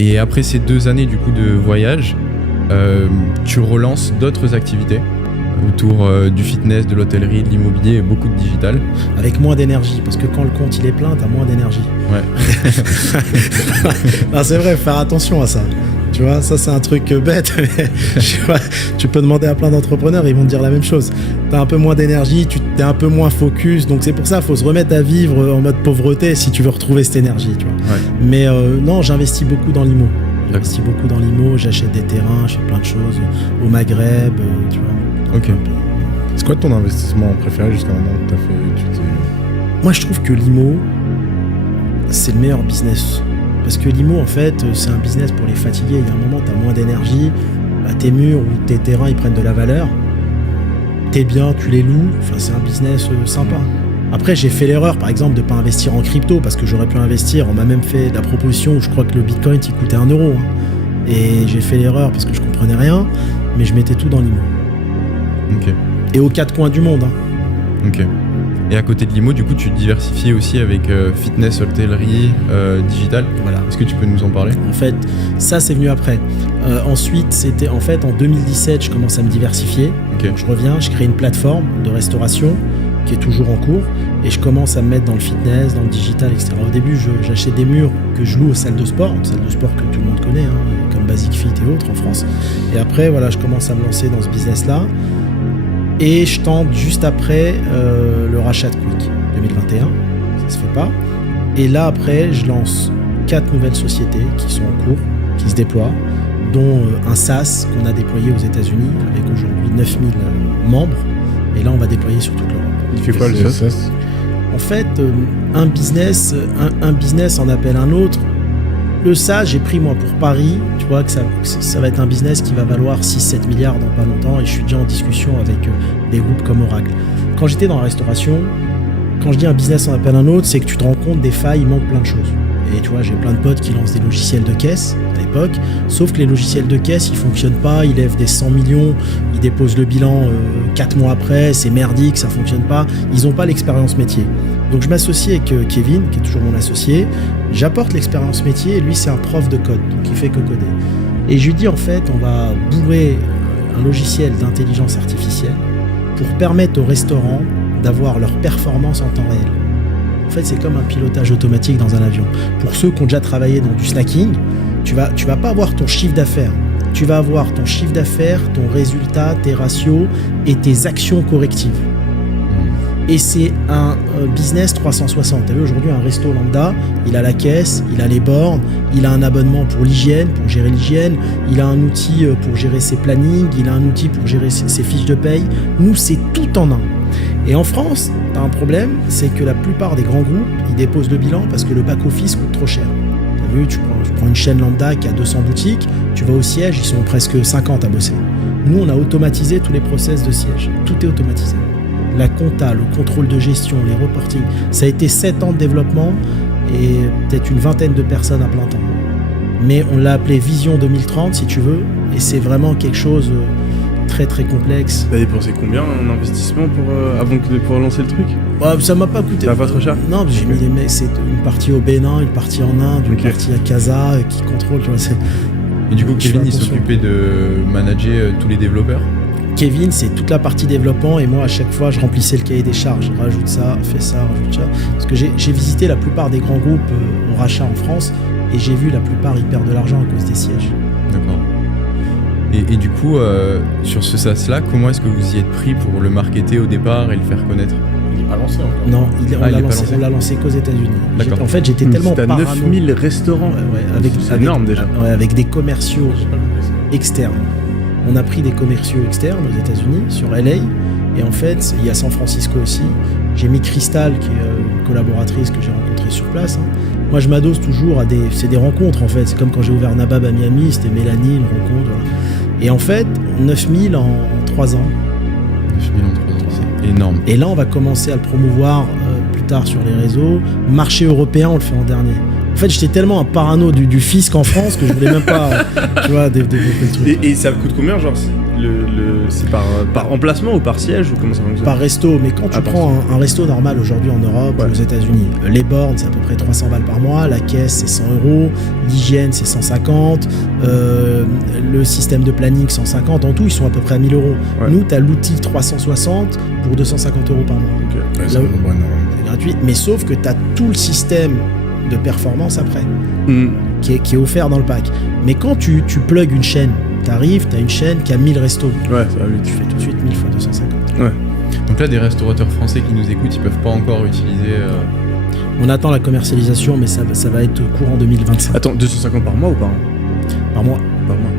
Et après ces 2 années du coup de voyage, tu relances d'autres activités autour du fitness, de l'hôtellerie, de l'immobilier et beaucoup de digital. Avec moins d'énergie, parce que quand le compte il est plein, t'as moins d'énergie. Ouais. Non, c'est vrai, faire attention à ça. Tu vois, ça c'est un truc bête, mais tu peux demander à plein d'entrepreneurs, ils vont te dire la même chose. T'as un peu moins d'énergie, t'es un peu moins focus, donc c'est pour ça, faut se remettre à vivre en mode pauvreté si tu veux retrouver cette énergie, tu vois. Ouais. Mais non, j'investis beaucoup dans l'IMO. J'investis beaucoup dans l'IMO, j'achète des terrains, je fais plein de choses au Maghreb, tu vois. Ok. C'est quoi ton investissement préféré jusqu'à maintenant que t'as fait? Moi, je trouve que l'IMO, c'est le meilleur business. Parce que l'IMO, en fait, c'est un business pour les fatigués. Il y a un moment, tu as moins d'énergie, bah, tes murs ou tes terrains, ils prennent de la valeur. Tes biens, tu les loues. Enfin, c'est un business sympa. Après, j'ai fait l'erreur, par exemple, de ne pas investir en crypto parce que j'aurais pu investir. On m'a même fait la proposition où je crois que le Bitcoin, il coûtait 1 euro. Hein. Et j'ai fait l'erreur parce que je comprenais rien, mais je mettais tout dans l'IMO. Ok. Et aux 4 coins du monde. Hein. Ok. Et à côté de l'IMO, du coup, tu te diversifies aussi avec fitness, hôtellerie, digital. Voilà. Est-ce que tu peux nous en parler? En fait, ça, c'est venu après. Ensuite, c'était en fait en 2017, je commence à me diversifier. Ok. Donc, je reviens, je crée une plateforme de restauration qui est toujours en cours et je commence à me mettre dans le fitness, dans le digital, etc. Au début, j'achète des murs que je loue aux salles de sport que tout le monde connaît, hein, comme Basic Fit et autres en France. Et après, voilà, je commence à me lancer dans ce business-là. Et je tente juste après le rachat de Quick 2021, ça se fait pas. Et là après, je lance 4 nouvelles sociétés qui sont en cours, qui se déploient, dont un SaaS qu'on a déployé aux États-Unis avec aujourd'hui 9000 membres. Et là, on va déployer sur toute l'Europe. Il fait quoi le SaaS? En fait, un business en appelle un autre. Le SaaS, j'ai pris moi pour Paris, tu vois que ça va être un business qui va valoir 6-7 milliards dans pas longtemps et je suis déjà en discussion avec des groupes comme Oracle. Quand j'étais dans la restauration, quand je dis un business en appelle un autre, c'est que tu te rends compte des failles, il manque plein de choses. Et tu vois, j'ai plein de potes qui lancent des logiciels de caisse à l'époque, sauf que les logiciels de caisse, ils fonctionnent pas, ils lèvent des 100 millions, ils déposent le bilan 4 mois après, c'est merdique, ça fonctionne pas, ils ont pas l'expérience métier. Donc je m'associe avec Kevin, qui est toujours mon associé, j'apporte l'expérience métier et lui c'est un prof de code, donc il fait que coder. Et je lui dis en fait, on va bourrer un logiciel d'intelligence artificielle pour permettre aux restaurants d'avoir leur performance en temps réel. En fait, c'est comme un pilotage automatique dans un avion. Pour ceux qui ont déjà travaillé dans du snacking, tu vas pas avoir ton chiffre d'affaires. Tu vas avoir ton chiffre d'affaires, ton résultat, tes ratios et tes actions correctives. Et c'est un business 360. Tu as vu, aujourd'hui, un resto lambda, il a la caisse, il a les bornes, il a un abonnement pour l'hygiène, pour gérer l'hygiène, il a un outil pour gérer ses plannings, il a un outil pour gérer ses fiches de paye. Nous, c'est tout en un. Et en France, tu as un problème, c'est que la plupart des grands groupes, ils déposent le bilan parce que le back-office coûte trop cher. Tu as vu, tu prends une chaîne lambda qui a 200 boutiques, tu vas au siège, ils sont presque 50 à bosser. Nous, on a automatisé tous les process de siège. Tout est automatisé. La compta, le contrôle de gestion, les reportings. Ça a été 7 ans de développement et peut-être une vingtaine de personnes à plein temps. Mais on l'a appelé Vision 2030, si tu veux, et c'est vraiment quelque chose très très complexe. T'as dépensé combien en investissement avant de pouvoir lancer le truc? Ça m'a pas coûté. Ça va pas trop cher? Non, j'ai mis les mecs, c'est une partie au Bénin, une partie en Inde, une partie à Casa qui contrôle, tu vois. Et du coup, Kevin, il s'occupait de manager tous les développeurs? Kevin, c'est toute la partie développement et moi, à chaque fois, je remplissais le cahier des charges. Rajoute ça, fais ça, rajoute ça. Parce que j'ai visité la plupart des grands groupes au rachat en France et j'ai vu la plupart, ils perdent de l'argent à cause des sièges. D'accord. Et du coup, sur ce SaaS-là, comment est-ce que vous y êtes pris pour le marketer au départ et le faire connaître? Il n'est pas lancé encore. Non, on l'a lancé qu'aux États-Unis. En fait, j'étais tellement parano. T'as 9000 restaurants. C'est énorme déjà. Avec des commerciaux externes. On a pris des commerciaux externes aux États-Unis, sur LA, et en fait, il y a San Francisco aussi. J'ai mis Crystal, qui est une collaboratrice que j'ai rencontrée sur place. Moi, je m'adosse toujours à c'est des rencontres, en fait. C'est comme quand j'ai ouvert Nabab à Miami, c'était Mélanie, une rencontre. Voilà. Et en fait, 9000 en 3 ans. 9000 en 3 ans, c'est énorme. Et là, on va commencer à le promouvoir plus tard sur les réseaux. Marché européen, on le fait en dernier. En fait, j'étais tellement un parano du fisc en France que je voulais même pas, tu vois, développer le truc. Et ça coûte combien, genre, c'est par emplacement ou par siège ou comment ça fonctionne? Par resto, mais quand tu prends un resto normal aujourd'hui en Europe ou aux États-Unis, les bornes c'est à peu près 300 balles par mois, la caisse c'est 100 €, l'hygiène c'est 150, le système de planning 150, en tout ils sont à peu près à 1000 €. Ouais. Nous t'as l'outil 360 pour 250 € par mois. Ouais, c'est Là où- bon, non. C'est gratuit, mais sauf que t'as tout le système de performance après qui est offert dans le pack. Mais quand tu plugs une chaîne, t'arrives, t'as une chaîne qui a 1000 restos. Ouais, ça va vite. Tu fais tout de suite 1000 fois 250. Donc là, des restaurateurs français qui nous écoutent, ils peuvent pas encore utiliser. On attend la commercialisation, mais ça va être courant 2025 Attends, 250 par mois ou par an? par mois. Par mois.